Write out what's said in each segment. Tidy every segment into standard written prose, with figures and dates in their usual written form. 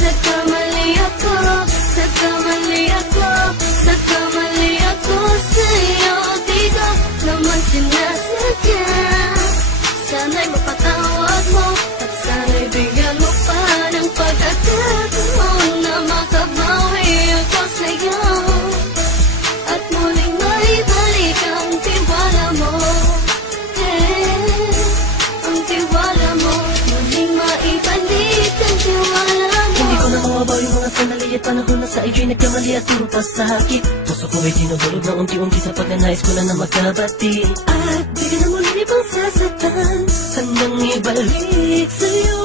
nagkamali ako, nagkamali ako, nagkamali ako sa'yo. Di ko naman sinasadya. Sana'y mapatawad mo at sana'y bigyan mo pa ng pagkakataon na makabawi ako sa'yo at muling maibalik ang tiwala mo. Ang tiwala mo, muling maibalik ang tiwala mo. Hindi ko na mawabaw yung mga sandali at panahon na sa iyo'y nagkamali at puro pasakit. Puso ko ay tinudulog na unti-unti sa pagnanais ko na magkabati. At di ka na muli pang sasaktan, handang ibalik sa'yo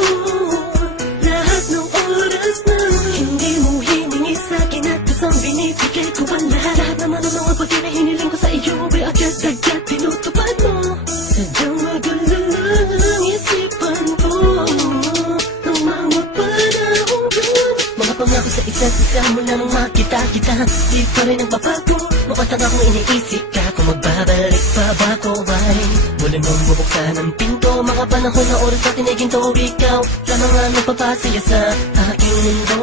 lahat ng oras na hindi mo hiningi sa'kin at kusang binibigay ko ang lahat. Lahat naman ng mga bagay na hiniling ko sa iyo ay agad-agad tinutupad mo. Sadyang magulo lang isipan ko ng mga panahon yun. Mga pangako sa isa't isa mula nung makita kita, di pa rin nagbabago. Mapatang akong iniisip ka kung magbabalik pa ba ko ay muli mong bubuksan ang pinto. Mga panahon na oras natin ay ginto, ikaw lamang ang nagpapasaya sa aking mundo.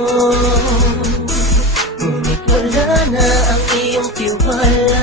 Ngunit wala na ang iyong tiwala.